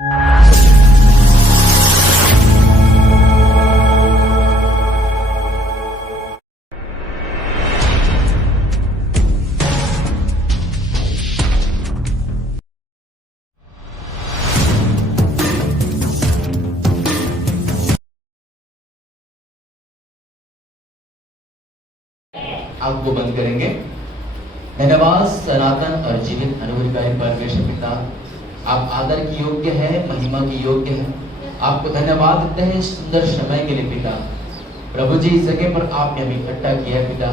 आंख को बंद करेंगे। धन्यवाद सनातन और जीवित अनुग्रहकारी परमेश्वर पिता, आप आदर की योग्य है, महिमा की योग्य है। आपको धन्यवाद देते हैं इस सुंदर समय के लिए पिता। प्रभु जी, इस जगह पर आपने हमें इकट्ठा किया पिता।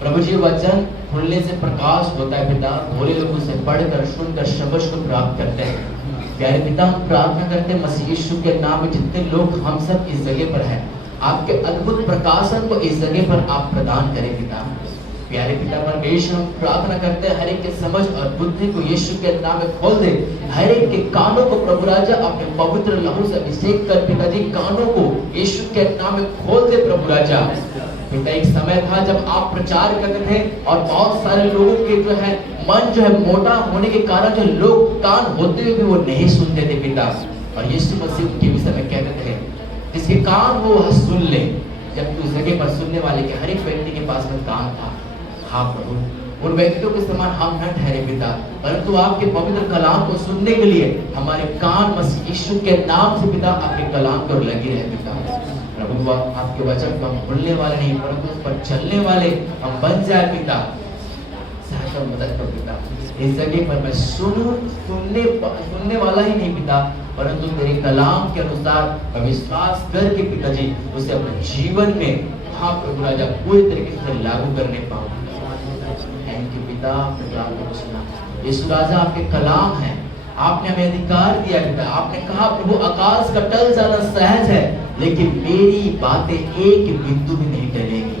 प्रभु जी, वचन खुलने से प्रकाश होता है पिता। भोले लोगों से पढ़कर सुनकर शब्द को प्राप्त करते हैं। प्यारे पिता, हम प्रार्थना करते हैं मसीह यीशु के नाम में जितने लोग हम सब इस जगह पर हैं, आपके अद्भुत प्रकाशन को इस जगह पर आप प्रदान करें पिता। प्यारे पिता परमेश्वर, हम प्रार्थना करते हैं हर एक के समझ और बुद्धि को यीशु के नाम में खोल दे। हर एक के कानों को प्रभु राजा अपने पवित्र लहू से अभिषेक कर पिताजी, कानों को यीशु के नाम में खोल दे प्रभु राजा। पिता, एक समय था जब आप प्रचार करते थे और बहुत सारे लोगों के जो है मन जो है मोटा होने के कारण जो लोग कान होते हुए भी वो नहीं सुनते थे पिता। और यीशु मसीह उनके विषय में कहते थे जिसके कान हो वह सुन ले। जबकि उस जगह पर सुनने वाले के हर एक व्यक्ति के पास में कान था। हाँ प्रभु, उन व्यक्तियों के समान हम न ठहरे पिता, परंतु आपके पवित्र कलाम को सुनने के लिए हमारे कान मसीह यीशु के नाम से पिता आपके कलाम पर लगे रहे पिता। प्रभु, आपके वचन को हम भूलने वाले नहीं, परंतु उस पर चलने वाले हम बन जाए पिता। सहायता मदद करो पिता। इस जगह पर मैं सुनने वाला ही नहीं पिता, परंतु तेरे कलाम के अनुसार मैं विश्वास करके पिताजी उसे अपने जीवन में हाँ प्रभु राजा पूरी तरीके से लागू करने पाऊँ। थैंक यू पिता, आपने कलाम को सुना। यीशु राजा, आपके कलाम है, आपने हमें अधिकार दिया पिता। आपने कहा प्रभु, आकाश का टल जाना सहज है, लेकिन मेरी बातें एक बिंदु भी नहीं टलेगी।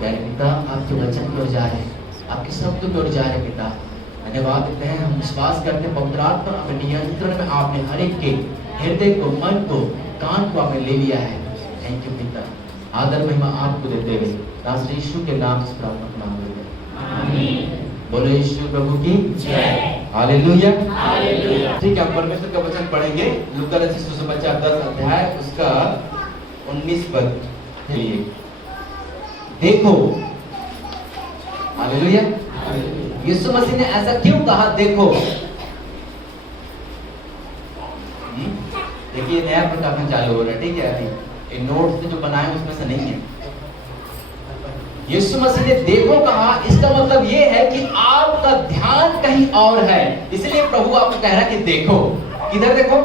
प्यारे पिता, आपके वचन की ओर जा रहे, आपके शब्द की ओर जा रहे पिता। धन्यवाद देते हैं, हम विश्वास करते हैं पवित्र आत्मा अपने नियंत्रण में आपने हर एक के हृदय को, मन को, कान को आपने ले लिया है। थैंक यू पिता। आदर महिमा आपको देते हुए दास यीशु के नाम से प्रार्थना मांगते हैं, आमीन। बोलो यीशु प्रभु की जय। Hallelujah, hallelujah. ठीक है, हम परमेश्वर का वचन पढ़ेंगे। लूका रचित सुसमाचार 10 अध्याय उसका 19 पद। देखो, हालेलुया। यीशु मसीह ने ऐसा क्यों कहा देखो? देखिए, नया प्रकाशन चालू हो रहा है, ठीक है। अभी ये नोट्स जो बनाए उसमें से नहीं है। यीशु मसीह ने देखो कहा, इसका मतलब ये है कि आपका ध्यान कहीं और है। इसलिए प्रभु आपको कह रहा है कि देखो। किधर देखो?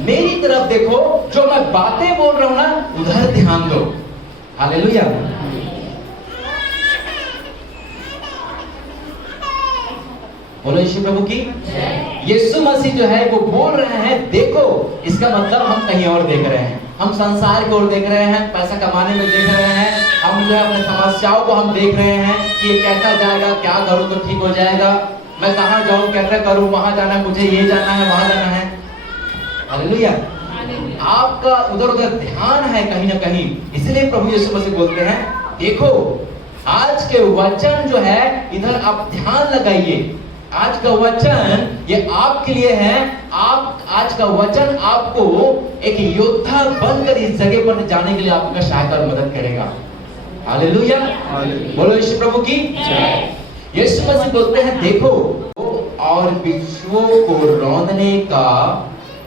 मेरी तरफ देखो। जो मैं बातें बोल रहा हूं ना, उधर ध्यान दो। हालेलुया। बोलो यीशु प्रभु की। यीशु मसीह जो है वो बोल रहे हैं देखो। इसका मतलब हम कहीं और देख रहे हैं, हम संसार की ओर देख रहे हैं, पैसा कमाने में देख रहे हैं, हम जो है अपने समस्याओं को हम देख रहे हैं कि ये कैसा जाएगा, क्या करूं तो ठीक हो जाएगा, मैं कहां जाऊं, कैसे करूं, वहां जाना है, मुझे ये जाना है, वहां जाना है। हालेलुया। आपका उधर उधर ध्यान है कहीं ना कहीं। इसलिए प्रभु यीशु मसीह बोलते हैं देखो। आज के वचन जो है इधर आप ध्यान लगाइए। आज का वचन ये आपके लिए है। आप आज का वचन आपको एक योद्धा बनकर इस जगह पर जाने के लिए आपका सहायता और मदद करेगा। हालेलुया। बोलो यीशु प्रभु की जय। यीशु मसीह बोलते हैं देखो, और बिच्छुओं को रौंदने का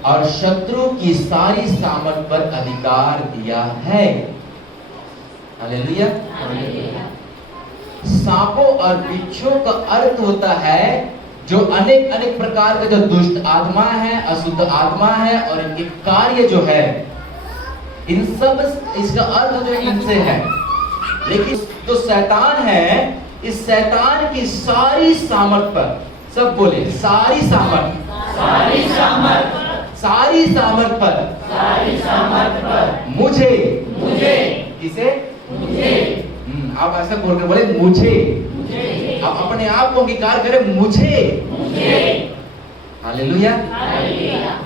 और शत्रु की सारी सामर्थ पर अधिकार दिया है। हालेलुया। सांपों और बिच्छुओं का अर्थ होता है जो अनेक अनेक प्रकार का जो दुष्ट आत्मा है, अशुद्ध आत्मा है, और इनके कार्य जो है, इन सब इसका अर्थ जो इनसे है। लेकिन जो शैतान है, इस शैतान की सारी सामर्थ पर, सब बोले सारी सामर्थ, सारी सामर्थ, सारी सामर्थ पर, सारी सामर्थ पर मुझे, मुझे, किसे? मुझे। आप ऐसा बोल रहे, बोले मुझे, मुझे। आप अपने आप को अंगीकार करें, मुझे, मुझे। हालेलुया।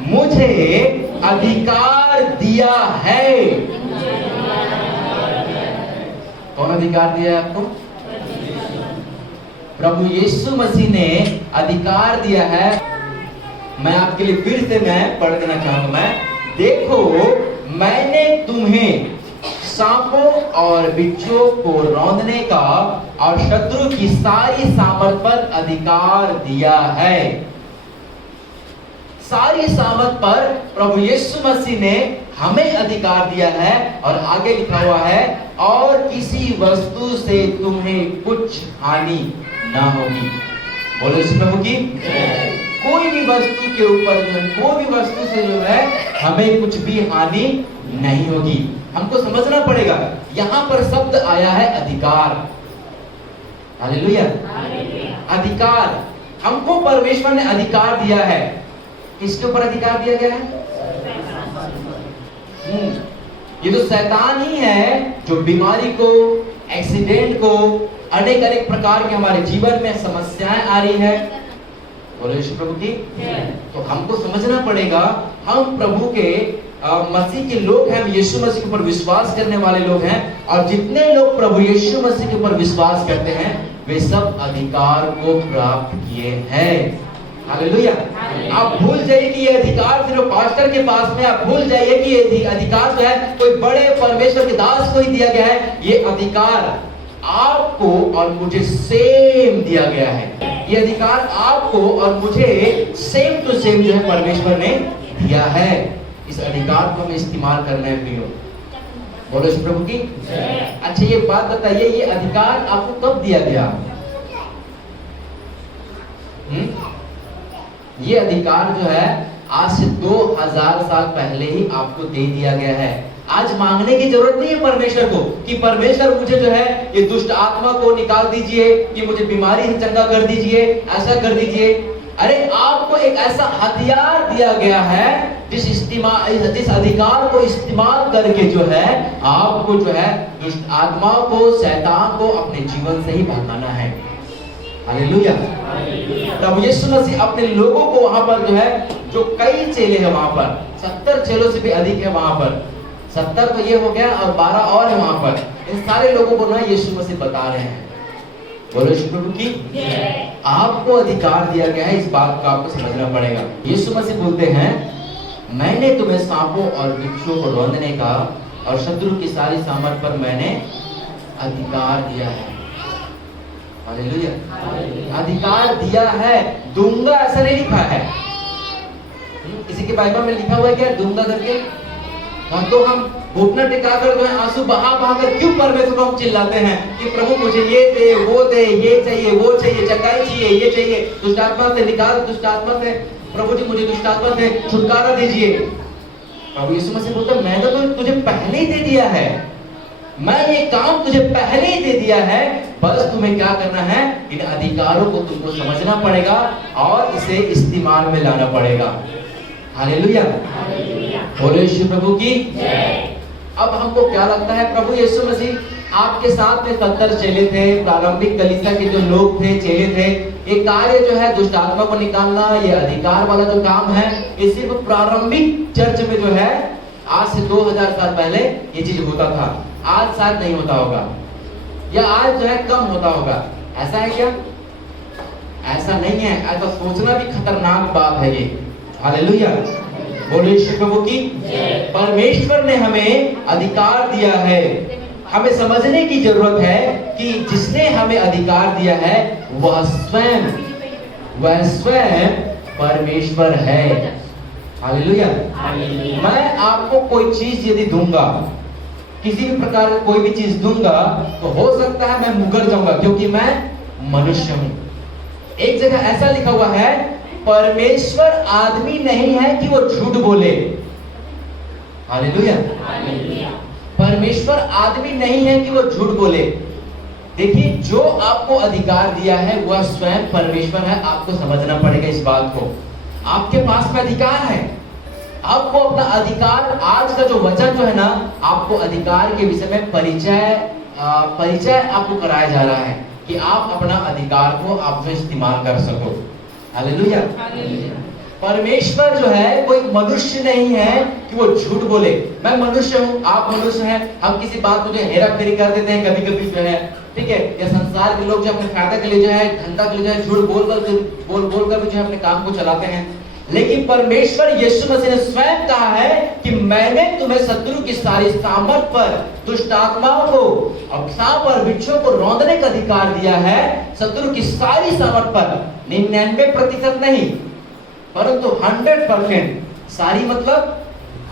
मुझे अधिकार दिया है। कौन अधिकार दिया है आपको? प्रभु यीशु मसीह ने अधिकार दिया है। मैं आपके लिए फिर से मैं पढ़ देना चाहूंगा। मैं देखो मैंने तुम्हें सांपों और बिच्छुओं को रौंदने का और शत्रु की सारी सामर्थ पर अधिकार दिया है। सारी सामर्थ पर प्रभु यीशु मसीह ने हमें अधिकार दिया है। और आगे लिखा हुआ है, और किसी वस्तु से तुम्हें कुछ हानि ना होगी। बोलो यीशु प्रभु की। कोई भी वस्तु के ऊपर जो है, कोई भी वस्तु से जो है हमें कुछ भी हानि नहीं होगी। हमको समझना पड़ेगा, यहां पर शब्द आया है अधिकार। हालेलुया। अधिकार हमको परमेश्वर ने अधिकार दिया है। किसके ऊपर अधिकार दिया गया है? ये तो शैतान ही है जो बीमारी को, एक्सीडेंट को, अनेक अनेक प्रकार के हमारे जीवन में समस्याएं आ रही है। बोलो यीशु प्रभु की। तो हमको समझना पड़ेगा, हम प्रभु के मसीह के लोग हैं, यीशु मसीह के ऊपर विश्वास करने वाले लोग हैं। और जितने लोग प्रभु यीशु मसीह के ऊपर विश्वास करते हैं वे सब अधिकार को प्राप्त किए हैं। हालेलुया। आप भूल जाइए कि ये अधिकार सिर्फ पास्टर के पास में, आप भूल जाइए कि ये अधिकार जो है कोई बड़े परमेश्वर के दास को ही दिया गया है। ये अधिकार आपको और मुझे सेम दिया गया है। ये अधिकार आपको और मुझे सेम टू सेम जो है परमेश्वर ने दिया है। इस अधिकार को हमें इस्तेमाल करना है प्रियो। बोलो यीशु प्रभु की। अच्छा ये बात बताइए, ये अधिकार आपको कब दिया गया? ये अधिकार जो है आज से 2000 साल पहले ही आपको दे दिया गया है। आज मांगने की जरूरत नहीं है परमेश्वर को कि परमेश्वर मुझे जो है ये दुष्ट आत्मा को निकाल दीजिए, कि मुझे बीमारी से चंगा कर दीजिए, ऐसा कर दीजिए। अरे आपको एक ऐसा हथियार दिया गया है जिस अधिकार को इस्तेमाल करके जो है आपको जो है दुष्ट आत्माओं को, शैतान को अपने जीवन से ही भगाना है। हालेलुया। प्रभु यीशु मसीह अपने लोगों को वहां पर जो है, जो कई चेले हैं वहां पर, 70 चेलों से भी अधिक है वहां पर, 70 तो ये हो गया और 12 और है वहां पर। इन सारे लोगों को ना यीशु मसीह बता रहे हैं। बोलो यीशु प्रभु की। आपको अधिकार दिया गया है, इस बात को आपको समझना पड़ेगा। यीशु मसीह बोलते हैं, मैंने तुम्हें सांपों और बिच्छुओं को रौंदने का और शत्रु की सारी सामर्थ पर मैंने अधिकार दिया है। हालेलुया। अधिकार दिया है, दूंगा ऐसा नहीं लिखा है। किसी के बाइबल में लिखा हुआ है क्या दूंगा करके? हाँ, तो हम घुटना टिकाकर जो है आंसू बहा कर क्यों परमेश्वर को हम चिल्लाते हैं कि प्रभु मुझे ये दे, वो दे, ये चाहिए, वो चाहिए, चंगाई चाहिए, ये चाहिए, दुष्ट आत्मा से निकाल, दुष्ट आत्मा से, प्रभु जी मुझे दुष्ट आत्मा से छुटकारा दीजिए। प्रभु यीशु मसीह बोलता है, मैं तो तुझे पहले ही दे दिया है, मैं ये काम तुझे पहले ही दे दिया है, बस तुम्हें क्या करना है, इन अधिकारों को तुमको समझना पड़ेगा और इसे इस्तेमाल में लाना पड़ेगा। हालेलुया। बोलो यीशु प्रभु की। अब हमको क्या लगता है, प्रभु यीशु मसीह आपके साथ में 70 चेले थे, प्रारंभिक कलीसिया के जो लोग थे, चेले थे। ये कार्य जो है दुष्ट आत्मा को निकालना, ये अधिकार वाला जो काम है, ये सिर्फ प्रारंभिक चर्च में जो है आज से 2000 साल पहले ये चीज होता था। आज शायद नहीं होता होगा, या आज जो है कम होता होगा। ऐसा है क्या? ऐसा नहीं है। ऐसा सोचना भी खतरनाक बात है ये। हालेलुया। बोलो यीशु प्रभु की। परमेश्वर ने हमें अधिकार दिया है। हमें समझने की जरूरत है कि जिसने हमें अधिकार दिया है वह स्वयं परमेश्वर है। हालेलुया। मैं आपको कोई चीज यदि दूंगा, किसी भी प्रकार का कोई भी चीज दूंगा, तो हो सकता है मैं मुकर जाऊंगा क्योंकि मैं मनुष्य हूं। एक जगह ऐसा लिखा हुआ है, परमेश्वर आदमी नहीं है कि वो झूठ बोले। हालेलुया। परमेश्वर आदमी नहीं है कि वो झूठ बोले। देखिए, जो आपको अधिकार दिया है वह स्वयं परमेश्वर है। आपको समझना पड़ेगा इस बात को। आपके पास में अधिकार है। आपको अपना अधिकार, आज का जो वचन जो है ना, आपको अधिकार के विषय में परिचय आपको कराया जा रहा है कि आप अपना अधिकार को आप जो इस्तेमाल कर सको। हालेलुया। परमेश्वर जो है कोई मनुष्य नहीं है कि वो झूठ बोले। मैं मनुष्य हूँ, आप मनुष्य हैं, हम किसी बात को जो हेरा फेरी कर देते हैं कभी कभी जो है, ठीक है। या संसार के लोग जो अपने फायदा के लिए जो है, धंधा के लिए जो है झूठ बोल कर भी जो है अपने काम को चलाते हैं। लेकिन परमेश्वर यीशु मसीह ने स्वयं कहा है कि मैंने तुम्हें शत्रु की सारी सामर्थ पर, दुष्ट आत्माओं को और सांप और बिच्छू को रौंदने का अधिकार दिया है। शत्रु की सारी सामर्थ पर, 99% नहीं परंतु 100%। सारी मतलब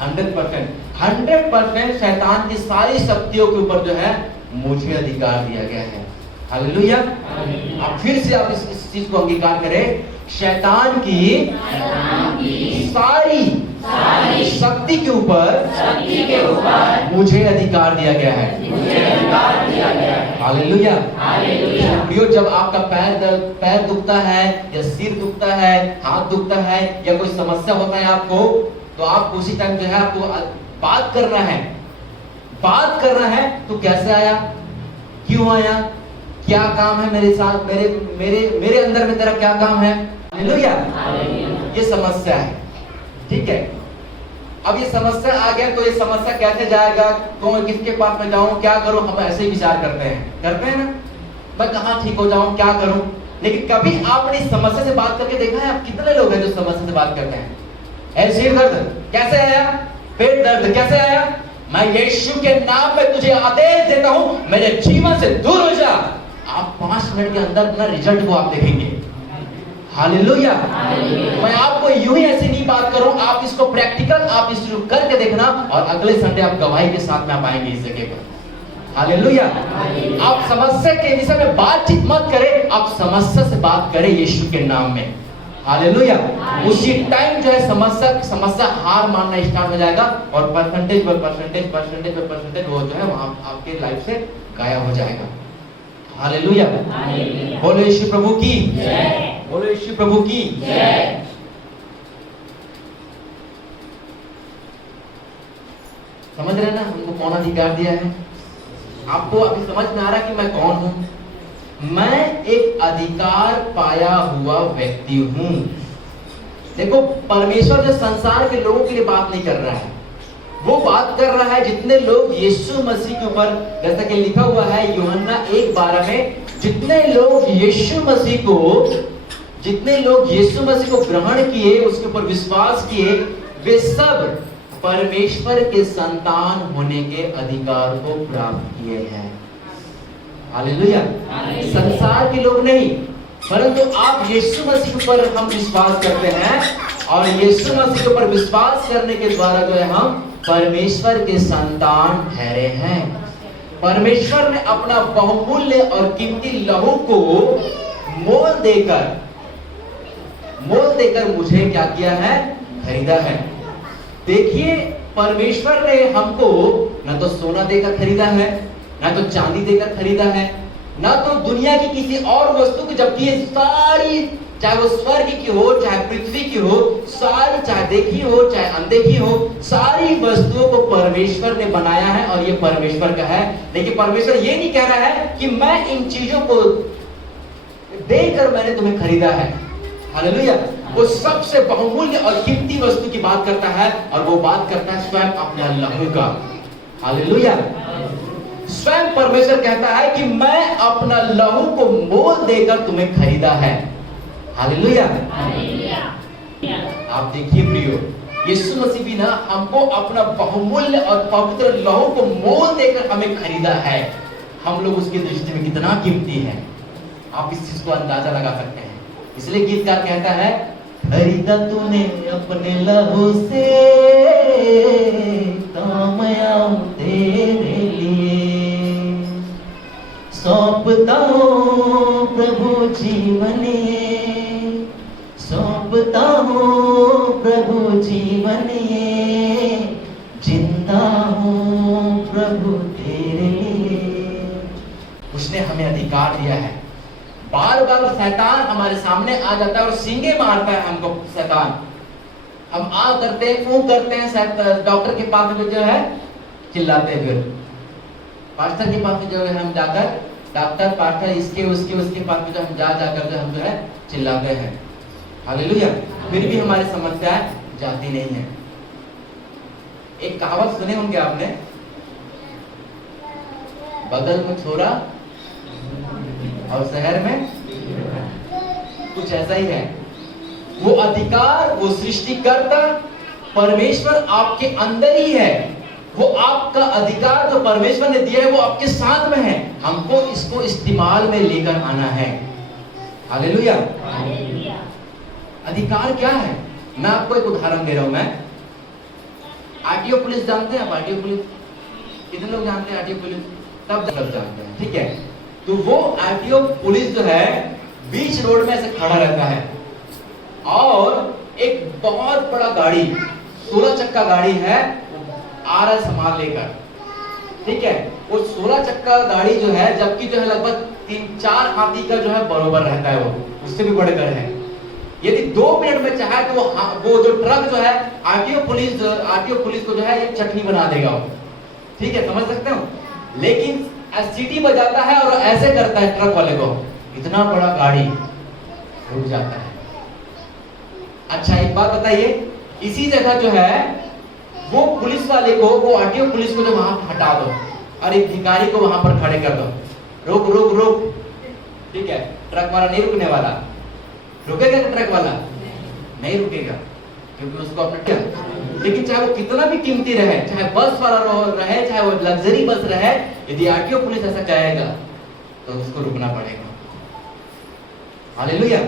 100% शैतान की सारी शक्तियों के ऊपर जो है मुझे अधिकार दिया गया है। हालेलुया। अब फिर से आप इस चीज को अंगीकार करें, शैतान की सारी शक्ति के ऊपर मुझे अधिकार दिया गया है। हालेलुया। प्रियो, जब आपका पैर दुखता है या सिर दुखता है, हाथ दुखता है या कोई समस्या होता है आपको, तो आप उसी टाइम जो है आपको बात करना है। तो कैसे आया, क्यों आया, क्या काम है मेरे साथ, मेरे अंदर में तेरा क्या काम है। हालेलुया। ये समस्या है, ठीक है। अब ये समस्या आ गया तो ये समस्या कैसे जाएगा, कौन किसके पास में जाऊं, क्या करूं, हम ऐसे ही विचार करते हैं ना, मैं कहां ठीक हो जाऊं, क्या करूं। लेकिन कभी आपने इस समस्या से बात करके देखा है? आप कितने लोग हैं जो समस्या से बात करते हैं? सिर दर्द कैसे आया, पेट दर्द कैसे आया, मैं यीशु के नाम में तुझे आदेश देता हूं, मेरे जीवन से दूर हो जा। आप 5 मिनट के अंदर अपना रिजल्ट को आप देखेंगे। हालेलुया। मैं आपको यूं ही ऐसी नहीं बात करूं, आप इसको प्रैक्टिकल आप इसको करके देखना और अगले संडे आप गवाही के साथ में आप आएंगे इस जगह पर। हालेलुया। आप समस्या के विषय में बातचीत मत करें, आप समस्या से बात करें यीशु के नाम में। हालेलुया। उसी टाइम जो है समस्या हार मानना स्टार्ट हो जाएगा और परसेंटेज वो जो है वहां आपके लाइफ से गायब हो जाएगा। हालेलुया। बोलो यीशु प्रभु की जय, बोलो यीशु प्रभु की जय। समझ रहे ना हमको कौन अधिकार दिया है? आपको अभी समझ में आ रहा है कि मैं कौन हूं? मैं एक अधिकार पाया हुआ व्यक्ति हूं। देखो, परमेश्वर जो संसार के लोगों के लिए बात नहीं कर रहा है, वो बात कर रहा है जितने लोग यीशु मसीह के ऊपर, जैसा कि लिखा हुआ है यूहन्ना 1:12 में, जितने लोग यीशु मसीह को ग्रहण किए, उसके ऊपर विश्वास किए, वे सब परमेश्वर के संतान होने के अधिकार को प्राप्त किए हैं। हालेलुया। संसार के लोग नहीं, परंतु आप यीशु मसीह के ऊपर हम विश्वास करते हैं और यीशु मसीह के ऊपर विश्वास करने के द्वारा जो है हम परमेश्वर के संतान ठहरे हैं। परमेश्वर ने अपना बहुमूल्य और कीमती लहू को मोल देकर मुझे क्या किया है? खरीदा है। देखिए, परमेश्वर ने हमको ना तो सोना देकर खरीदा है, ना तो चांदी देकर खरीदा है, ना तो दुनिया की किसी और वस्तु की, जबकि ये सारी, चाहे वो स्वर्ग की हो, चाहे पृथ्वी की हो, सारी, चाहे देखी हो चाहे अनदेखी हो, सारी वस्तुओं को परमेश्वर ने बनाया है और ये परमेश्वर का है। लेकिन परमेश्वर ये नहीं कह रहा है कि मैं इन चीजों को देकर मैंने तुम्हें खरीदा है। हालेलुया। वो सबसे बहुमूल्य और कीमती वस्तु की बात करता है और वो बात करता है स्वयं अपने लहू का। हालेलुया। स्वयं परमेश्वर कहता है कि मैं अपना लहू को मोल देकर तुम्हें खरीदा है। हालेलुया। आप देखिए प्रियो, यीशु मसीह भी ना हमको अपना बहुमूल्य और पवित्र लहू को मोल देकर हमें खरीदा है। हम लोग उसकी दृष्टि में कितना कीमती है, आप इस चीज को अंदाजा लगा सकते हैं। इसलिए गीतकार कहता है, खरीदा तूने अपने लहू से, काम आऊं तेरे लिए, सौंपता हूं प्रभु जीवन, सौंपता हूं प्रभु जीवन, जिंदा हूं प्रभु तेरे लिए। उसने हमें अधिकार दिया है। बार बार शैतान हमारे सामने आ जाता है और सींगे मारता है हमको शैतान। हम आ करते हैं, फूंक करते हैं, डॉक्टर के पास में जो है चिल्लाते हैं, फिर पास्टर के पास में जो है हम जाकर, डॉक्टर पास्टर इसके उसके पास में जो हम जाकर जो हम जो है चिल्लाते हैं। हालेलुया। फिर भी हमारी समस्याएं जाती नहीं है। एक कहावत सुने होंगे आपने, बगल में छोरा और शहर में, कुछ ऐसा ही है। वो अधिकार, वो सृष्टिकर्ता परमेश्वर आपके अंदर ही है। वो आपका अधिकार जो परमेश्वर ने दिया है वो आपके साथ में है। हमको इसको इस्तेमाल में लेकर आना है। हालेलुया। अधिकार क्या है? मैं आपको एक उदाहरण दे रहा हूं। मैं आरटीओ पुलिस जानते हैं आप? आरटीओ पुलिस कितने लोग जानते हैं? आरटीओ पुलिस सब जानते हैं, ठीक है। तो वो आरटीओ पुलिस जो है बीच रोड में ऐसे खड़ा रहता है और एक बहुत बड़ा गाड़ी 16 चक्का गाड़ी है आ रहा है सामान लेकर, ठीक है। वो 16 चक्का गाड़ी जो है, जबकि जो है लगभग 3-4 हाथी का जो है बरोबर रहता है, वो उससे भी बढ़कर है। यदि 2 मिनट में चाहे तो वो जो ट्रक जो है आरटीओ पुलिस को जो है एक चटनी बना देगा वो, ठीक है, समझ सकते हो। लेकिन सीटी बजाता है और ऐसे करता है ट्रक वाले को, इतना बड़ा गाड़ी रुक जाता है। अच्छा एक बात बताइए, इसी जगह जो है वो पुलिस वाले को, वो आरटीओ पुलिस को जो वहां हटा दो और एक भिखारी को वहां पर खड़े कर दो, रोक रोक रोक, ठीक है। ट्रक वाला नहीं रुकने वाला, रुकेगा ट्रक वाला? नहीं रुकेगा, क्योंकि उसको अपना। लेकिन चाहे वो कितना भी कीमती रहे, चाहे बस वाला रहे, चाहे वो लग्जरी बस रहे, यदि आरटीओ पुलिस ऐसा कहेगा तो उसको रुकना पड़ेगा। हालेलुया।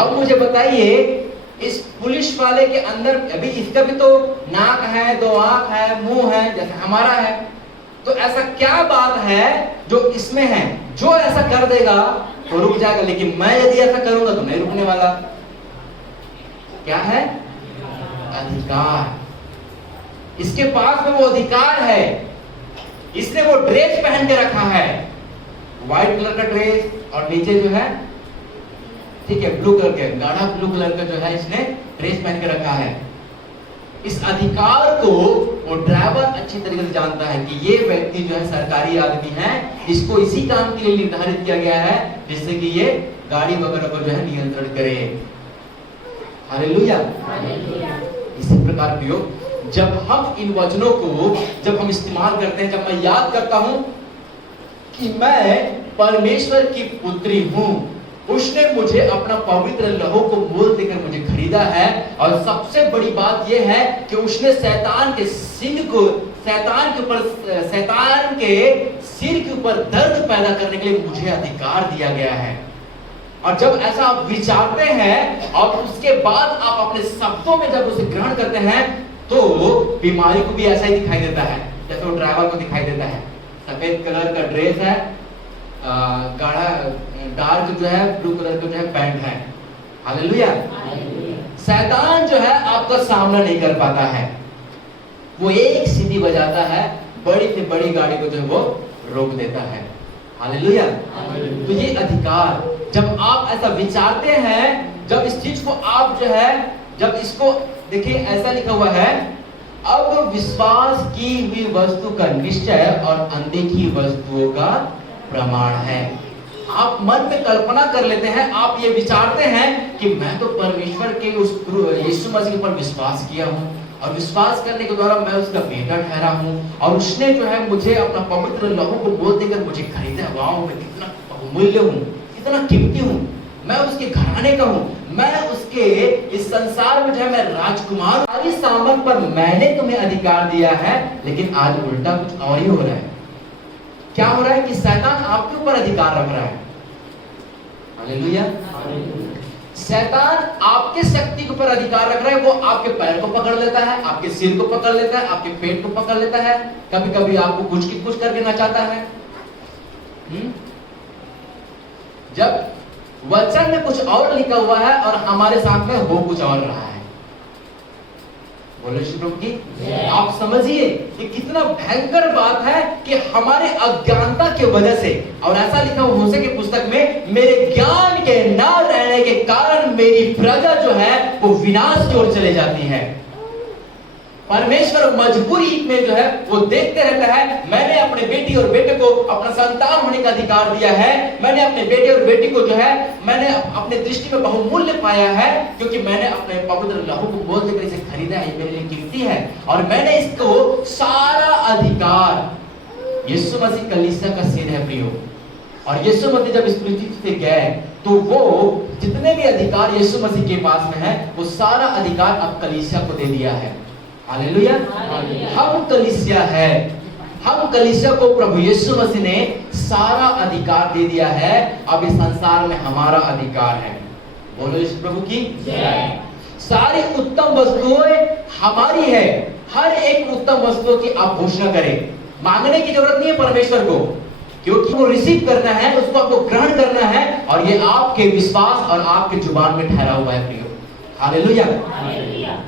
अब मुझे बताइए, इस पुलिस वाले के अंदर अभी इसका भी तो नाक है, 2 आंख है, मुंह है जैसे हमारा है, तो ऐसा क्या बात है जो इसमें है जो ऐसा कर देगा तो रुक जाएगा, लेकिन मैं यदि ऐसा करूंगा तो नहीं रुकने वाला? क्या है? अधिकार। इसके पास में वो अधिकार है। इसने वो ड्रेस पहन के रखा है, व्हाइट कलर का ड्रेस, और नीचे जो है, ठीक है, ब्लू कलर के, गाढ़ा ब्लू कलर का जो है इसने ड्रेस पहन के रखा है। इस अधिकार को वो ड्राइवर अच्छी तरीके से जानता है कि ये व्यक्ति जो है सरकारी आदमी है, इसको इसी काम के लिए निर्धारित किया गया है जिससे कि ये गाड़ी वगैरह को जो है नियंत्रण करे। हालेलुया। इसी प्रकार प्रियो, जब हम इन वचनों को जब हम इस्तेमाल करते हैं, जब मैं याद करता हूं कि मैं परमेश्वर की पुत्री हूं, उसने मुझे अपना पवित्र लहू को मोल देकर मुझे खरीदा है, और सबसे बड़ी बात यह है कि उसने शैतान के सिर के ऊपर दर्द पैदा करने के लिए मुझे अधिकार दिया गया है। और जब ऐसा आप विचारते हैं और उसके बाद आप अपने शब्दों में जब उसे ग्रहण करते हैं, तो बीमारी को भी ऐसा ही दिखाई देता है जैसे वो ड्राइवर को दिखाई देता है। सफेद कलर का ड्रेस है, गाढ़ा डार्क जो है ब्लू कलर का जो है पैंट है। हालेलुया। शैतान जो है आपका सामना नहीं कर पाता है, वो एक सीटी बजाता है, बड़ी से बड़ी गाड़ी को जो है वो रोक देता है। हालेलुया। तो ये अधिकार, जब आप ऐसा विचारते हैं, जब इस चीज को आप जो है, जब इसको देखिए, ऐसा लिखा हुआ है, अब विश्वास की हुई वस्तु का निश्चय और अनदेखी वस्तुओं का प्रमाण है। आप मन में कल्पना कर लेते हैं, आप ये विचारते हैं कि मैं तो परमेश्वर के उस यीशु मसीह पर विश्वास किया हूं, और विश्वास करने के द्वारा मैं उसका बेटा ठहरा हूं, और उसने जो है मुझे अपना पवित्र लहू को मोल देकर मुझे खरीदा। वाओ, मैं कितना बहुमूल्य हूं, कितना कीमती हूं, मैं उसके घराने का हूं, मैं उसके इस संसार में जो है मैं राजकुमार। सारी सामर्थ पर मैंने तुम्हें अधिकार दिया है, लेकिन आज उल्टा कुछ और ही हो रहा है। क्या हो रहा है कि शैतान आपके ऊपर अधिकार रख रहा है। हालेलुया। शैतान आपके शक्ति के ऊपर अधिकार रख रहा है। वो आपके पैर को पकड़ लेता है, आपके सिर को पकड़ लेता है, आपके पेट को पकड़ लेता है, कभी कभी आपको कुछ की कुछ करके नचाता है। जब वचन में कुछ और लिखा हुआ है और हमारे सामने हो कुछ और रहा है। बोले श्री प्रभु की। आप समझिए कि कितना भयंकर बात है कि हमारे अज्ञानता की वजह से, और ऐसा लिखा हुआ होशे की पुस्तक में, मेरे ज्ञान के ना रहने के कारण मेरी प्रजा जो है वो विनाश की ओर चले जाती है। परमेश्वर मजबूरी में जो है वो देखते रहता है, मैंने अपने बेटी और बेटे को अपना संतान होने का अधिकार दिया है, मैंने अपने बेटे और बेटी को जो है मैंने अपने दृष्टि में बहुमूल्य पाया है, क्योंकि मैंने अपने पवित्र लहू को मोल देकर इसे खरीदा है, मेरे लिए कीमती है, और मैंने इसको सारा अधिकार। यीशु मसीह कलीसिया का सिर है प्रियो, और यीशु मसीह जब इस पृथ्वी से गए तो वो जितने भी अधिकार यीशु मसीह के पास में है, वो सारा अधिकार अब कलीसिया को दे दिया है। हालेलुया। हम कलीसिया है, हम कलीसिया को प्रभु यीशु मसीह ने सारा अधिकार दे दिया है। अब इस संसार में हमारा अधिकार है। बोलो यीशु प्रभु की जय। सारी उत्तम वस्तुएं हमारी है। हर एक उत्तम वस्तुओं की आप घोषणा करें। मांगने की जरूरत नहीं है परमेश्वर को, क्योंकि वो रिसीव करना है, उसको आपको ग्रहण करना है, और ये आपके विश्वास और आपके जुबान में ठहरा हुआ है प्रियो। हालेलुया।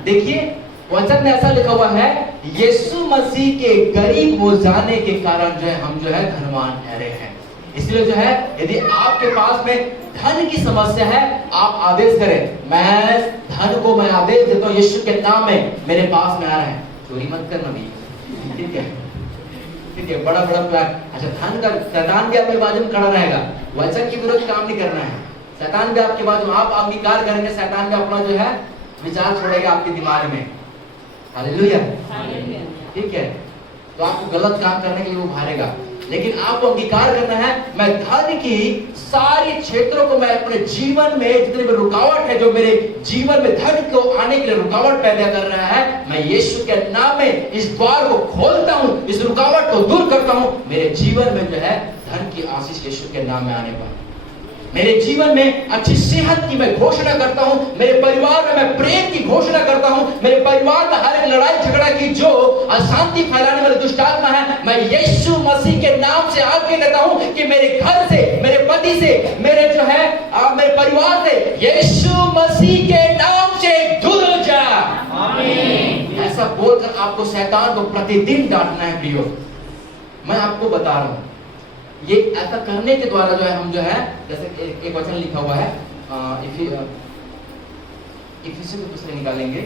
देखिए वचन में ऐसा लिखा हुआ है, यीशु मसीह के गरीब हो जाने के कारण जो है हम जो है धनवान ठहरे हैं। इसलिए जो है यदि आपके पास में धन की समस्या है, आप आदेश करें, मैं धन को मैं आदेश देता हूं यीशु के नाम में मेरे पास में आ रहा है। चोरी मत करना भी, ठीक है, ठीक है। बड़ा बड़ा प्लान। अच्छा, धन का शैतान भी आपके बाजू में खड़ा रहेगा। वचन के विरुद्ध काम नहीं करना है। शैतान भी आपके बाजू, आप अंगीकार करेंगे, शैतान भी अपना जो है विचार छोड़ेगा आपके दिमाग में। हालेलुया, ठीक है। तो आपको गलत काम करने के लिए वो भारेगा, लेकिन आपको अंगीकार करना है, मैं धन की सारी क्षेत्रों को मैं अपने जीवन में जितने भी रुकावट है, जो मेरे जीवन में धन को आने के लिए रुकावट पैदा कर रहा है, मैं यीशु के नाम में इस द्वार को खोलता हूं, इस रुकावट को दूर करता हूं। मेरे जीवन में जो है धन की आशीष यीशु के नाम में आने पर, मेरे जीवन में अच्छी सेहत की मैं घोषणा करता हूं। मेरे परिवार में मैं प्रेम की घोषणा करता हूं। मेरे परिवार में हर एक लड़ाई झगड़ा की जो अशांति फैलाने वाली दुष्ट आत्मा है, मैं यीशु मसीह के नाम से आज्ञा देता हूं कि मेरे घर से, मेरे पति से, मेरे जो है मेरे परिवार से यीशु मसीह के नाम से दूर जा। आमीन। ऐसा बोलकर आपको शैतान को प्रतिदिन डांटना है प्रियो। मैं आपको बता रहा हूं, ये ऐसा करने के द्वारा जो है हम जो है, जैसे एक वचन लिखा हुआ है, इफिसियों की पुस्तक निकालेंगे,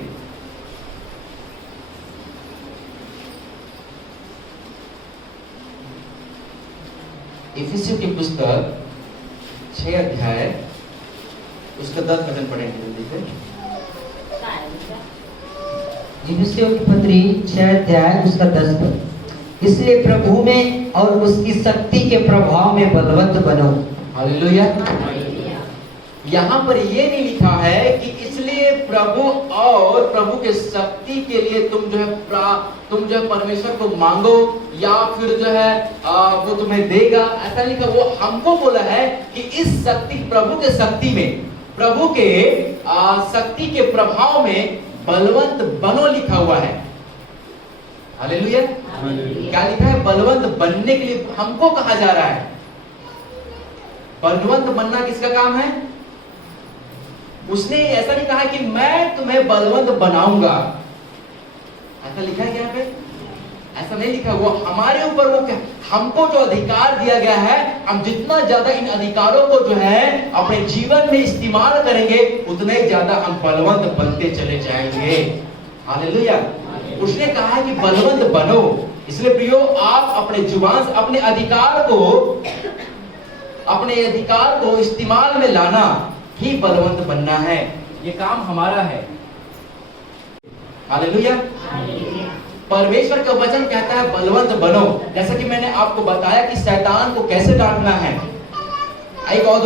इफिसियों की पुस्तक 6 अध्याय उसका 10 वचन पढ़ेंगे जल्दी से। इफिसियों की पत्री 6 अध्याय उसका 10 पद। इसलिए प्रभु में और उसकी शक्ति के प्रभाव में बलवंत बनो। हालेलुया। यहाँ पर ये नहीं लिखा है कि इसलिए प्रभु और प्रभु के शक्ति के लिए तुम जो है परमेश्वर को मांगो या फिर जो है वो तुम्हें देगा, ऐसा लिखा। वो हमको बोला है कि इस शक्ति, प्रभु के शक्ति में, प्रभु के शक्ति के प्रभाव में बलवंत बनो लिखा हुआ है। हालेलुया। क्या लिखा है? बलवंत बनने के लिए हमको कहा जा रहा है। बलवंत बनना किसका काम है? उसने ऐसा नहीं कहा कि मैं तुम्हें बलवंत बनाऊंगा, ऐसा लिखा है यहाँ पे? ऐसा नहीं लिखा। वो हमारे ऊपर वो हमको जो अधिकार दिया गया है, हम जितना ज्यादा इन अधिकारों को जो है अपने जीवन में इस्तेमाल करेंगे, उतना ही ज्यादा हम बलवंत बनते चले जाएंगे। हालेलुया। उसने कहा है कि बलवंत बनो। इसलिए प्रियो, आप अपने जुबान से अपने अधिकार को इस्तेमाल में लाना ही बलवंत बनना है। ये काम हमारा है। हालेलुया। परमेश्वर का वचन कहता है बलवंत बनो। जैसा कि मैंने आपको बताया कि शैतान को कैसे डांटना है। एक और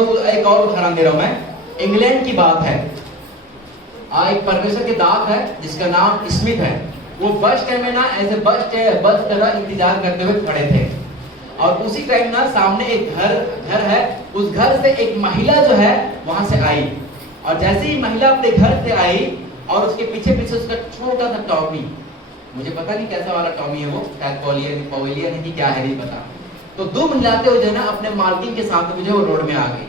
उदाहरण दे रहा हूं मैं। इंग्लैंड की बात है। एक परमेश्वर के दास है जिसका नाम स्मिथ है। वो बस स्टैंड में ना ऐसे बस का इंतजार करते हुए खड़े थे, और उसी टाइम ना सामने एक घर है। उस घर से एक महिला जो है वहां से आई, और जैसे ही महिला अपने घर से आई और उसके पीछे पीछे उसका छोटा सा टॉमी, मुझे पता नहीं कैसा वाला टॉमी है वो, शायद पवेलियन है कि क्या है नहीं पता। तो दो मिलाते हुए जो है ना अपने मालकिन के साथ मुझे वो रोड में आ गई,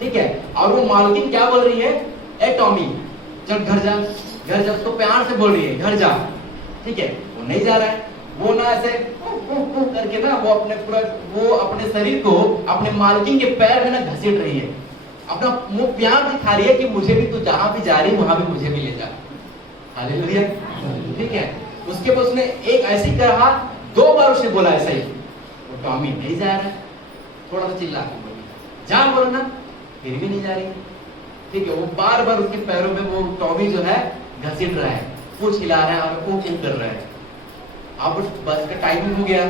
ठीक है। और वो मालकिन क्या बोल रही है? ए टॉमी चल घर जा, घर जा। उसको प्यार से बोल रही है घर जा, ठीक है। वो नहीं जा रहा है। वो ना ऐसे करके ना वो अपने शरीर को अपने मालकिन के पैर में ना घसीट रही है। अपना मुंह प्यार दिखा रही है कि मुझे भी तू जहां भी जा रही है वहां भी मुझे भी ले जा। हालेलुया। ठीक है। उसके बाद उसने एक ऐसी कहा, 2 बार उसने बोला ऐसा ही। वो टॉमी नहीं जा रहा है, थोड़ा सा चिल्ला के बोली जा, बोलो ना, फिर भी नहीं जा रही, ठीक है। वो बार बार उसके पैरों में वो टॉमी जो है घसीट रहा है, पूछ हिला रहा है और वो कर रहा है। अब बस का टाइमिंग हो गया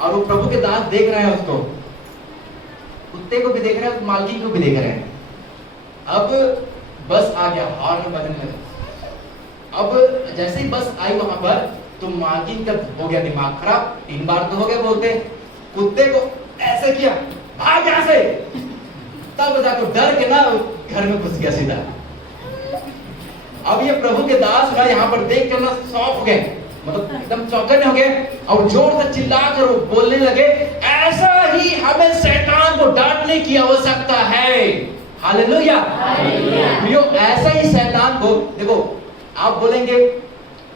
और वो प्रभु के दास देख रहे हैं उसको, कुत्ते को भी देख रहे हैं, मालकिन को भी देख रहे हैं। अब बस आ गया, हॉर्न बजने लगा। अब जैसे ही बस आई वहां पर तो मालकिन का हो गया दिमाग खराब, 3 बार तो हो गया बोलते, कुत्ते को ऐसे किया, भाग यहां से। तब जाकर डर के ना घर में घुस गया सीधा। अब ये प्रभु के दास ना यहाँ पर देख कर ना शॉक हो गए, मतलब एकदम चौकन्ने हो गए और जोर से चिल्लाकर वो बोलने लगे, ऐसा ही हमें शैतान को डांटने की आवश्यकता है। हालेलुया। प्रियो, ऐसा ही शैतान को देखो, आप बोलेंगे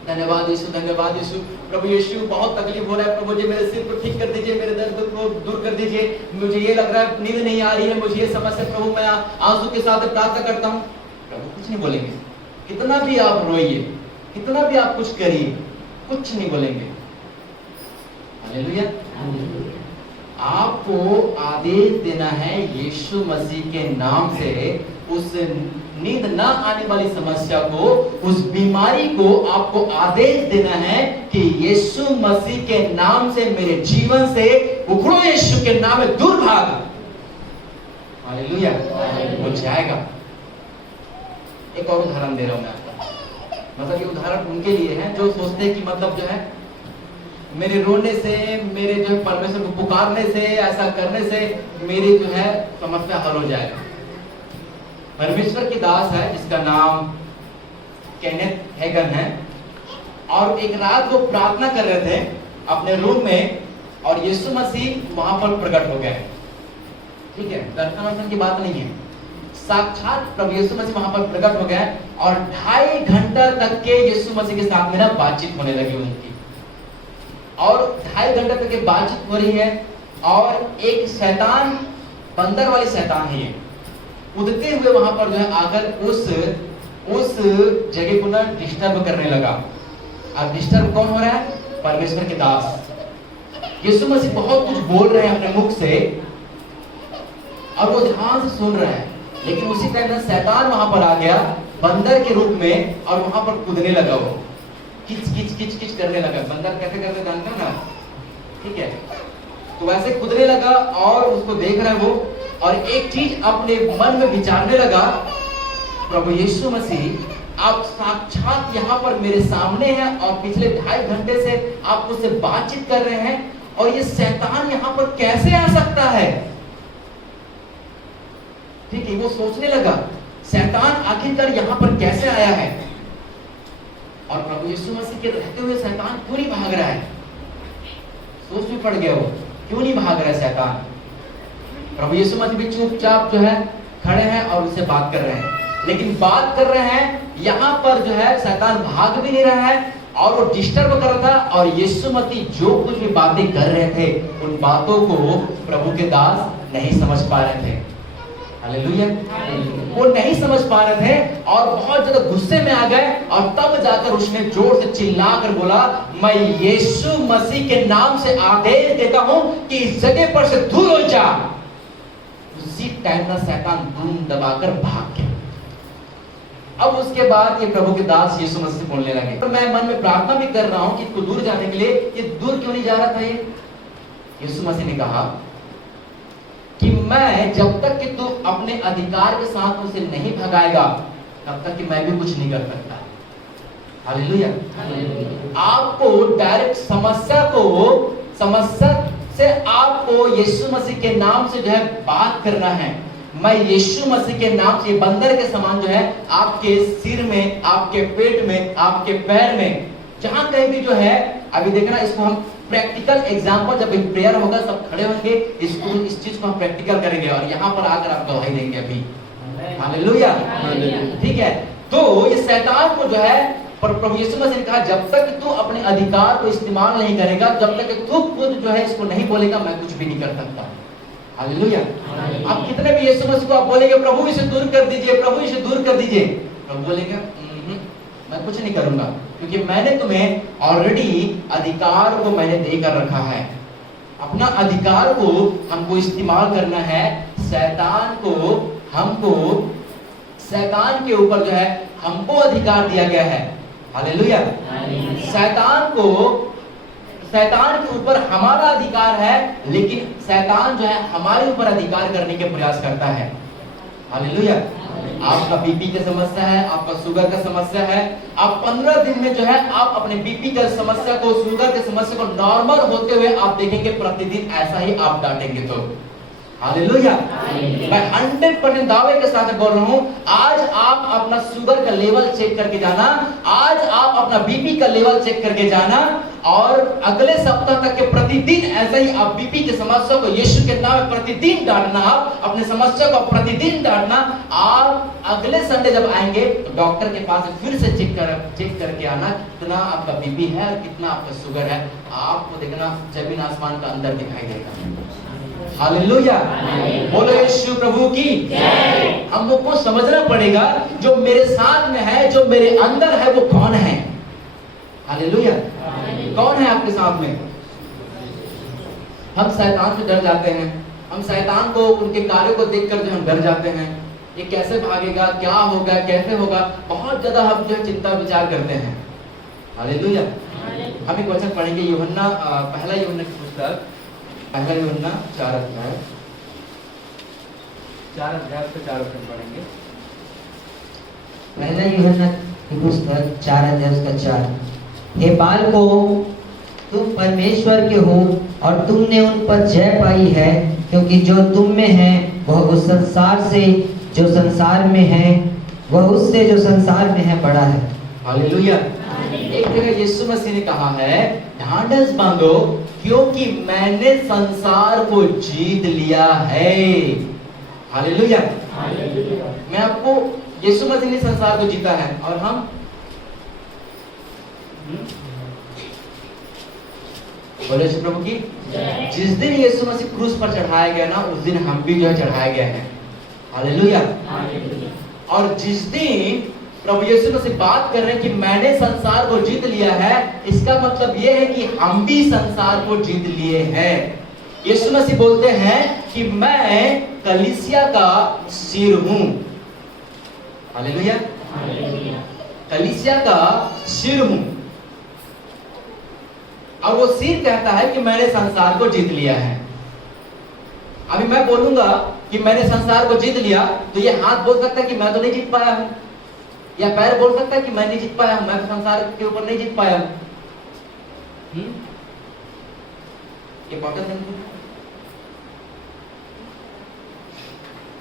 धन्यवाद यीशु, धन्यवाद यीशु, प्रभु यीशु बहुत तकलीफ हो रहा है, प्रभु जी मेरे सिर को ठीक कर दीजिए, मेरे दर्द को दूर कर दीजिए, मुझे ये लग रहा है नींद नहीं आ रही है, मुझे ये समस्या, प्रभु मैं आंसू के साथ प्रार्थना करता हूँ। प्रभु कुछ नहीं बोलेंगे, कितना भी आप रोइए, कितना भी आप कुछ करिए, कुछ नहीं बोलेंगे। हालेलुया। आपको आदेश देना है यीशु मसीह के नाम से, उस नींद ना आने वाली समस्या को, उस बीमारी को आपको आदेश देना है कि यीशु मसीह के नाम से मेरे जीवन से उखड़ो, यीशु के नाम में दूर भाग। हालेलुया। वो जाएगा। एक और उदाहरण दे रहा हूं मैं आपको, मतलब ये उदाहरण उनके लिए है जो सोचते हैं कि मतलब जो है मेरे रोने से, मेरे जो है परमेश्वर को पुकारने से, ऐसा करने से मेरी जो है समस्या हल हो जाएगा। परमेश्वर की दास है जिसका नाम केनेथ हैगन है, और एक रात वो प्रार्थना कर रहे थे अपने रूम में और यीशु मसीह वहां पर प्रकट हो गए। ठीक है, दर्शन की बात नहीं है, साक्षात प्रभु यीशु मसीह वहां पर प्रकट हो गए और 2.5 घंटा तक के यीशु मसीह के साथ में ना बातचीत होने लगी उनकी, और 2.5 घंटा तक की बातचीत हो रही है। और एक शैतान, बंदर वाली शैतान है ये, उड़ते हुए वहां पर जो है आकर उस जगह को ना डिस्टर्ब करने लगा। अब डिस्टर्ब कौन हो रहा है? परमेश्वर के दास। यीशु मसीह बहुत कुछ बोल रहे हैं अपने मुख से और वो ध्यान से सुन रहा है, लेकिन उसी टाइम में शैतान वहां पर आ गया बंदर के रूप में और वहां पर कूदने लगा, वो किच किच किच किच करने लगा। बंदर कैसे करते जानते हो ना? ठीक है, तो वैसे कूदने लगा और उसको देख रहा है वो, और एक चीज अपने मन में विचारने लगा, प्रभु यीशु मसीह आप साक्षात यहाँ पर मेरे सामने हैं और पिछले 2.5 घंटे से आप मुझसे बातचीत कर रहे हैं, और ये शैतान यहाँ पर कैसे आ सकता है? ठीक है, वो सोचने लगा शैतान आखिरकार यहाँ पर कैसे आया है, और प्रभु यीशु मसीह के रहते हुए शैतान क्यों नहीं भाग रहा है? सोच में पड़ गया वो, क्यों नहीं भाग रहा है शैतान? प्रभु यीशु मसीह भी चुपचाप जो है खड़े हैं और उससे बात कर रहे हैं, लेकिन बात कर रहे हैं यहाँ पर जो है शैतान भाग भी नहीं रहा है और वो डिस्टर्ब कर रहा था, और यीशु मसीह जो कुछ भी बातें कर रहे थे उन बातों को प्रभु के दास नहीं समझ पा रहे थे। हालेलुया। वो नहीं समझ पा रहे थे और बहुत ज्यादा गुस्से में आ गए, और तब जाकर उसने जोर से चिल्लाकर बोला, मैं यीशु मसीह के नाम से आदेश देता हूं कि इस जगह पर से दूर हो जा। उसी टाइम ना शैतान धूम दबाकर भाग गया। अब उसके बाद ये प्रभु के दास यीशु मसीह से बोलने लगे, तो मैं मन में प्रार्थना भी कर रहा हूं कि इसको दूर जाने के लिए, ये दूर क्यों नहीं जा रहा था? ये यीशु मसीह ने कहा कि मैं जब तक कि तू अपने अधिकार के साथ उसे नहीं भगाएगा तब तक कि मैं भी कुछ नहीं कर सकता। हालेलुया। आपको डायरेक्ट समस्या से आपको यीशु मसीह के नाम से जो है बात करना है। मैं यीशु मसीह के नाम से बंदर के समान जो है आपके सिर में, आपके पेट में, आपके पैर में, जहां कहीं भी जो है, अभी देखना इसको हम प्रैक्टिकल एग्जांपल, जब प्रेयर होगा सब खड़े होंगे, इसको इस चीज को हम प्रैक्टिकल करेंगे और यहाँ पर आकर आप गवाही देंगे अभी। हालेलुया। ठीक है, तो ये शैतान को जो है प्रभु यीशु मसीह ने कहा, जब तक तू अपने अधिकार को इस्तेमाल नहीं करेगा, जब तक तू खुद जो है इसको नहीं बोलेगा, मैं कुछ भी नहीं कर सकता। हालेलुया। आप कितने भी यीशु मसीह को आप बोलेंगे प्रभु इसे दूर कर दीजिए, प्रभु इसे दूर कर दीजिए, प्रभु बोलेगा मैं कुछ नहीं करूंगा, क्योंकि मैंने तुम्हें ऑलरेडी अधिकार को मैंने देकर रखा है। अपना अधिकार को हमको इस्तेमाल करना है। शैतान के ऊपर जो है हमको अधिकार दिया गया है। हालेलुया। शैतान के ऊपर हमारा अधिकार है, लेकिन शैतान जो है हमारे ऊपर अधिकार करने के प्रयास करता है। हालेलुया। आपका बीपी की समस्या है, आपका शुगर का समस्या है, आप 15 दिन में जो है आप अपने बीपी का समस्या को, शुगर के समस्या को नॉर्मल होते हुए आप देखेंगे प्रतिदिन ऐसा ही आप डांटेंगे तो। हालेलुया। मैं 100% दावे के साथ बोल रहा हूं, आज आप अपना शुगर का लेवल चेक करके जाना, आज आप अपना बीपी का लेवल चेक करके जाना, और अगले सप्ताह तक के प्रतिदिन ऐसा ही आप बीपी की समस्या को यीशु के नाम में प्रतिदिन डांटना, आप अपने समस्या को प्रतिदिन डांटना। आप अगले संडे जब आएंगे तो डॉक्टर के पास फिर से चेक करके आना कितना आपका बीपी है और कितना आपका शुगर है। आपको देखना जमीन आसमान का अंदर दिखाई देगा। हालेलुया। बोलो यीशु प्रभु की जय। हम लोग को समझना पड़ेगा जो मेरे साथ में है, जो मेरे अंदर है, वो कौन है। हालेलुया। कौन है आपके साथ में? हम शैतान से डर जाते हैं, हम शैतान को, उनके कार्यों को देखकर जो हम डर जाते हैं, ये कैसे भागेगा, क्या होगा, कैसे होगा, बहुत ज्यादा हम जो चिंता विचार करते हैं। हालेलुया। हम एक वचन पढ़ेंगे, यूहन्ना, पहला यूहन्ना की पुस्तक, पहला यूहन्ना 4 अध्याय से 4 वचन पढ़ेंगे। पहला यूहन्ना की पुस्तक 4 अध्याय उसका 4। हे बालकों, तुम परमेश्वर के हो और तुमने उन पर जय पाई है, क्योंकि जो तुम में है वह उस संसार से जो संसार में है, वह उससे जो संसार में है बड़ा है। हालेलुया। एक जगह यीशु मसीह ने कहा है, ढांढस बांधो क्योंकि मैंने संसार को जीत लिया है। हालेलुया। मैं आपको, यीशु मसीह ने संसार को जीता है और हम बोले यीशु प्रभु की। जिस दिन यीशु मसीह क्रूस पर चढ़ाया गया ना, उस दिन हम भी जो है चढ़ाया गया है। हालेलुया। और जिस दिन प्रभु यीशु मसीह बात कर रहे हैं कि मैंने संसार को जीत लिया है, इसका मतलब यह है कि हम भी संसार को जीत लिए हैं। यीशु मसीह बोलते हैं कि मैं कलीसिया का सिर हूं। हालेलुया। कलीसिया का सिर हूं, और वो सिर कहता है कि मैंने संसार को जीत लिया है। अभी मैं बोलूंगा कि मैंने संसार को जीत लिया, तो ये हाथ बोल सकता है कि मैं तो नहीं जीत पाया हूं, या पैर बोल सकता है कि मैं नहीं जीत पाया हूं, मैं तो संसार के ऊपर नहीं जीत पाया हूं। ये बॉटल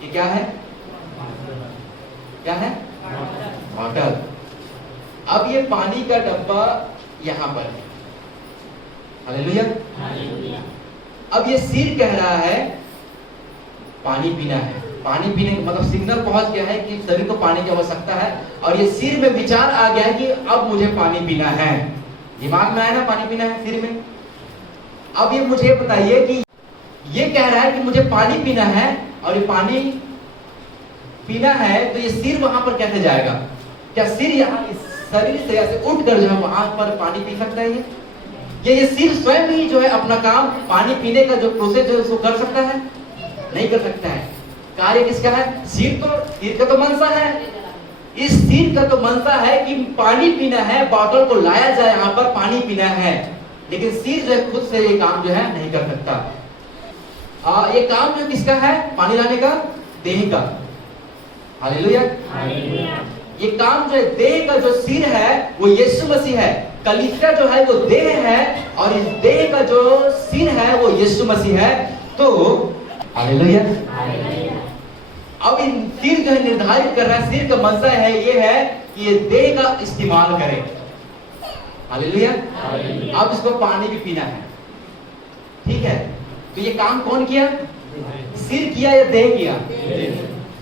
ये क्या है? क्या है? बॉटल। अब ये पानी का डब्बा यहां पर है। हालेलुया। अब ये सिर कह रहा है पानी पीना है। पानी पीने का मतलब सिग्नल पहुंच गया है कि शरीर को पानी की आवश्यकता है, और ये सिर में विचार आ गया है कि अब मुझे पानी पीना है। दिमाग में आया ना पानी पीना है सिर में। अब ये मुझे बताइए कि ये कह रहा है कि मुझे पानी पीना है, और ये पानी पीना है, तो ये सिर वहां पर कैसे जाएगा? क्या सिर यहाँ इस शरीर से ऐसे उठकर जो है वहां पर पानी पी सकता है? ये सिर स्वयं ही जो है अपना काम, पानी पीने का जो प्रोसेस है उसको कर सकता है? नहीं कर सकता है। कार्य किसका है? सिर का तो मनसा है। इस सिर का तो मनसा है कि पानी पीना है, बॉटल को लाया जाए, यहाँ पर पानी पीना है, लेकिन सिर जो है खुद से ये काम जो है नहीं कर सकता। ये काम जो किसका है? पानी लाने का, देह का। हालेलुया। ये काम जो है देह का, जो सिर है वो यीशु मसीह है। कलीसिया जो है वो देह है, और इस देह का जो सिर है वो यीशु मसीह है। तो हालेलुया। अब इन सिर जो है निर्धारित कर रहा है, सिर का मनसा है ये है कि ये देह का इस्तेमाल करे। हालेलुया। अब इसको पानी भी पीना है, ठीक है? तो ये काम कौन किया? सिर किया या देह किया?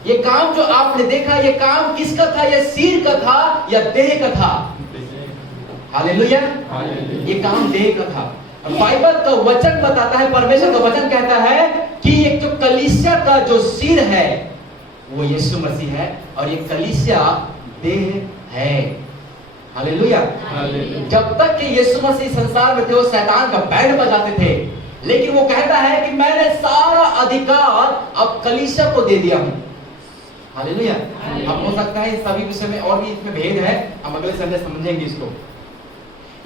ये काम जो आपने देखा, ये काम किसका था? ये सिर का था या देह का था? हालेलुया। ये काम देह का था। बाइबल का वचन बताता है, परमेश्वर का वचन कहता है कि एक जो कलीसिया का जो सिर है वो यीशु मसीह है, और ये कलीसिया देह है। हालेलुया। जब तक कि यीशु मसीह संसार में थे, वो शैतान का बैंड बजाते थे, लेकिन वो कहता है कि मैंने सारा अधिकार अब कलीसिया को दे दिया हूं। हालेलुया। अब हो सकता है इस सभी विषय में और भी इसमें भेद है, हम अगले संडे समझेंगे इसको।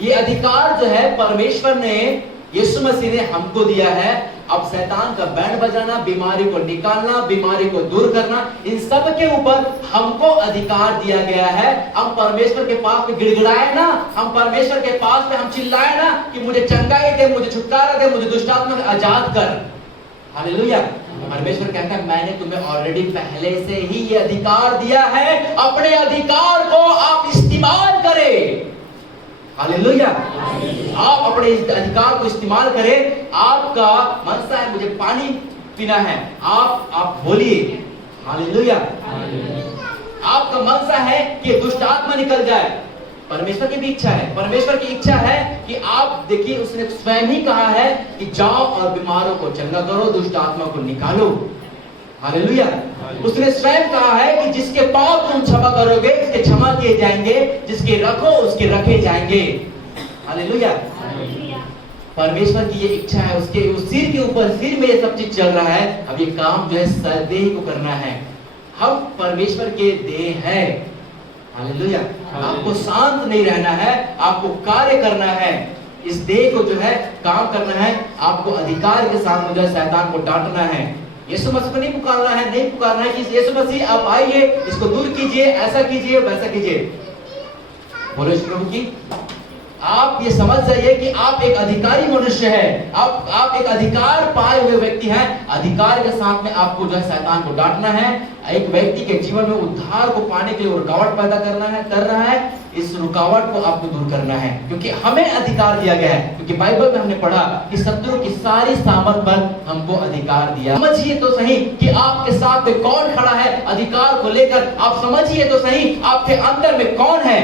ये अधिकार जो है परमेश्वर ने, यीशु मसीह ने हमको दिया है, अब शैतान का बैंड बजाना, बीमारी को निकालना, बीमारी को दूर करना, इन सब के ऊपर हमको अधिकार दिया गया है। हम परमेश्वर के पास में गिड़गिड़ाए ना, हम परमेश्वर के पास में हम चिल्लाए ना कि मुझे चंगाई दे, मुझे छुटकारा दे, मुझे दुष्ट आत्मा से आजाद कर। हालेलुया। परमेश्वर कहता है मैंने तुम्हें ऑलरेडी पहले से ही ये अधिकार दिया है, अपने अधिकार को आप इस्तेमाल करें। हालेलुया। आप अपने इस अधिकार को इस्तेमाल करें। आपका मनसा है मुझे पानी पीना है, आप बोलिए। हालेलुया। आपका मनसा है कि दुष्ट आत्मा निकल जाए, परमेश्वर की भी इच्छा है। परमेश्वर की इच्छा है कि आप देखिए, उसने स्वयं ही कहा है कि जाओ और बीमारों को चंगा करो, दुष्ट आत्मा को निकालो। हालेलुया। उसने स्वयं कहा है कि जिसके पाप तुम क्षमा करोगे उसके क्षमा किए जाएंगे, जिसके रखो उसके रखे जाएंगे। हालेलुया। परमेश्वर की ये इच्छा है, उसके उस सिर के ऊपर, सिर में ये सब चीज चल रहा है। अब ये काम जो है सरदेह को करना है। हम परमेश्वर के देह है। हालेलुया। आपको शांत नहीं रहना है, आपको कार्य करना है, इस देह को जो है काम करना है। आपको अधिकार के साथ जो है शैतान को डांटना है। यीशु मसीह को नहीं पुकारना है, नहीं पुकारना है कि यीशु मसीह आप आइए, इसको दूर कीजिए, ऐसा कीजिए, वैसा कीजिए। बोलो यीशु प्रभु की। आप ये समझ जाइए कि आप एक अधिकारी मनुष्य है, आप एक अधिकार पाए हुए व्यक्ति हैं। अधिकार के साथ में आपको जो है शैतान को डांटना है। एक व्यक्ति के जीवन में उद्धार को पाने के लिए रुकावट पैदा कर रहा है, इस रुकावट को आपको दूर करना है, क्योंकि हमें अधिकार दिया गया है। क्योंकि बाइबल में हमने पढ़ा कि शत्रु की सारी सामर्थ पर हमको अधिकार दिया। समझिए तो सही कि आपके साथ में कौन खड़ा है अधिकार को लेकर। आप समझिए तो सही आपके अंदर में कौन है।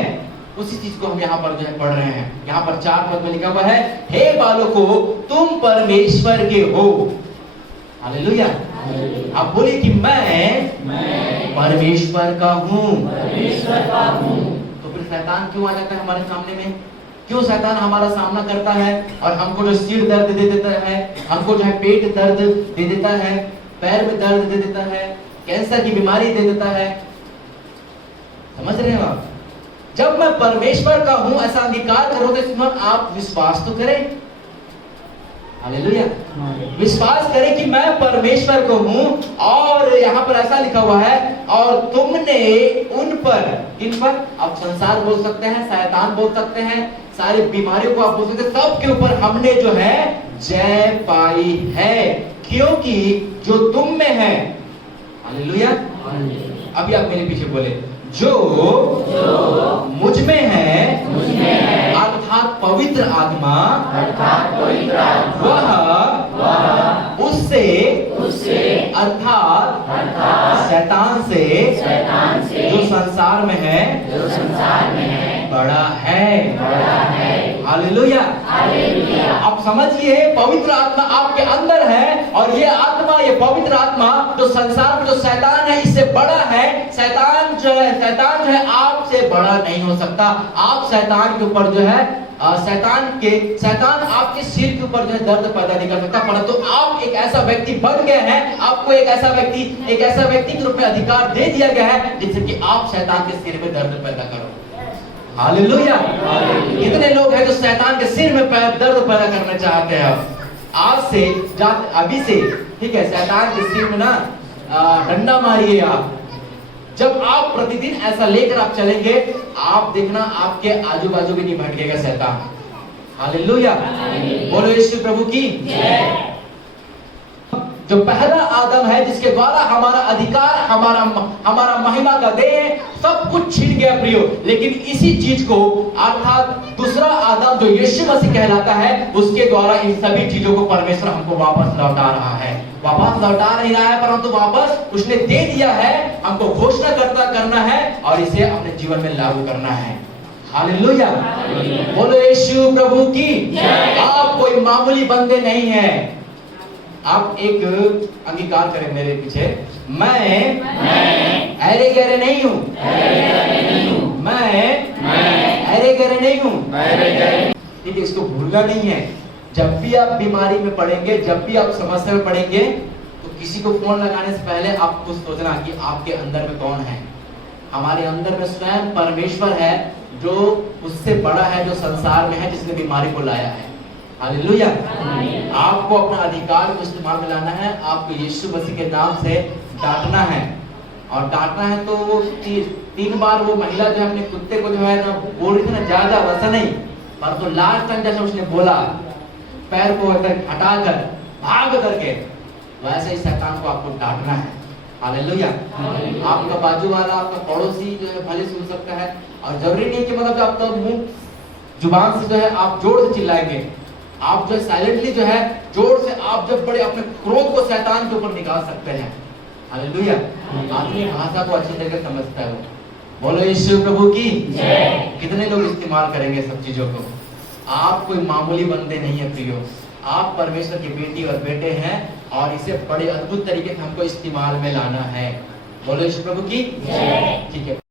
उसी चीज को हम यहाँ पर जो है पढ़ रहे हैं। यहाँ पर 4 पद में लिखा हुआ है, हे बालकों तुम परमेश्वर के हो। हालेलुया। आप बोलिए कि मैं परमेश्वर का हूँ। तो फिर शैतान क्यों आ जाता है हमारे सामने में? क्यों शैतान हमारा सामना करता है और हमको जो सिर दर्द दे देता है, हमको जो है पेट दर्द दे देता है, पैर में दर्द दे देता है, कैंसर की बीमारी दे देता है? समझ रहे हो आप? जब मैं परमेश्वर का हूं ऐसा अंगीकार करोगे तो आप विश्वास तो करें। हालेलुया। विश्वास करें कि मैं परमेश्वर को हूं। और यहाँ पर ऐसा लिखा हुआ है, और तुमने उन पर, किन पर? आप संसार बोल सकते हैं, शैतान बोल सकते हैं, सारी बीमारियों को आप बोल सकते हैं, सबके ऊपर हमने जो है जय पाई है, क्योंकि जो तुम में है। हालेलुया। अभी आप मेरे पीछे बोले, जो मुझ में है, अर्थात पवित्र आत्मा, वह उससे अर्थात शैतान से जो संसार में है बड़ा है। हालेलुया। आप समझिए, पवित्र आत्मा आपके अंदर है, और ये आत्मा, ये पवित्र आत्मा जो संसार में जो शैतान है इससे बड़ा है। शैतान जो है आपसे बड़ा नहीं हो सकता। आप शैतान के ऊपर जो है शैतान आपके सिर के ऊपर जो है दर्द पैदा नहीं कर सकता, परंतु आप एक ऐसा व्यक्ति बन गए हैं, आपको एक ऐसा व्यक्ति के रूप में अधिकार दे दिया गया है जिससे कि आप शैतान के सिर में दर्द पैदा करो। हालेलुया। कितने लोग हैं जो शैतान के सिर में दर्द पैदा करना चाहते हैं? आज से अभी से, ठीक है, शैतान के सिर में ना डंडा मारिए आप। जब आप प्रतिदिन ऐसा लेकर आप चलेंगे, आप देखना आपके आजू बाजू भी नहीं भटकेगा शैतान। हालेलुया। बोलो यीशु प्रभु की। जो पहला आदम है जिसके द्वारा हमारा अधिकार, हमारा महिमा का देह सब कुछ छिन गया प्रियो। लेकिन इसी चीज को अर्थात दूसरा आदम जो यीशु मसीह कहलाता है, उसके द्वारा इन सभी चीजों को परमेश्वर हमको वापस लौटा रहा है। वापस लौटा नहीं रहा है, परंतु वापस उसने दे दिया है। हमको घोषणा करना है और इसे अपने जीवन में लागू करना है। हालेलुया। बोलो यीशु प्रभु की। आप कोई मामूली बंदे नहीं हैं। आप एक अंगीकार करें मेरे पीछे, मैं अरे गहरे नहीं हूँ। मैं अरे गहरे नहीं हूँ। ठीक है, इसको भूलना नहीं है। जब भी आप बीमारी में पड़ेंगे, जब भी आप समस्या में पड़ेंगे, तो किसी को फोन लगाने से पहले आपको सोचना कि आपके अंदर में कौन है। हमारे अंदर में स्वयं परमेश्वर है, जो उससे बड़ा है, जो संसार में है, जिसने बीमारी को लाया है। हालेलुया। आपको अपना अधिकार को इस्तेमाल में लाना है, आपको यीशु मसीह के नाम से डांटना है। और डांटना है तो वो 3 बार वो महिला जो है अपने कुत्ते को जो है ना बोल रही थी ना, ज्यादा वैसा नहीं, पर तो लास्ट टाइम जैसे उसने बोला पैर को हटाकर भाग करके, वैसे ही शैतान को आपको डांटना है। हालेलुया। आपका बाजू वाला, आपका पड़ोसी जो है भले सुन सकता है, और जरूरी नहीं कि मतलब आपका मुंह जुबान से जो है आप जोर से चिल्लाएंगे, आप जो साइलेंटली जो है जोर से आप जब बड़े अपने क्रोध को शैतान के ऊपर निकाल सकते हैं। हालेलुया। आदमी भाषा को अच्छी तरह समझता है। बोलो यीशु प्रभु की जय। कितने लोग इस्तेमाल करेंगे सब चीजों को? आप कोई मामूली बंदे नहीं है प्रियो, आप परमेश्वर की बेटी और बेटे हैं, और इसे बड़े अद्भुत तरीके से हमको इस्तेमाल में लाना है। बोलो यीशु प्रभु की जय। ठीक है।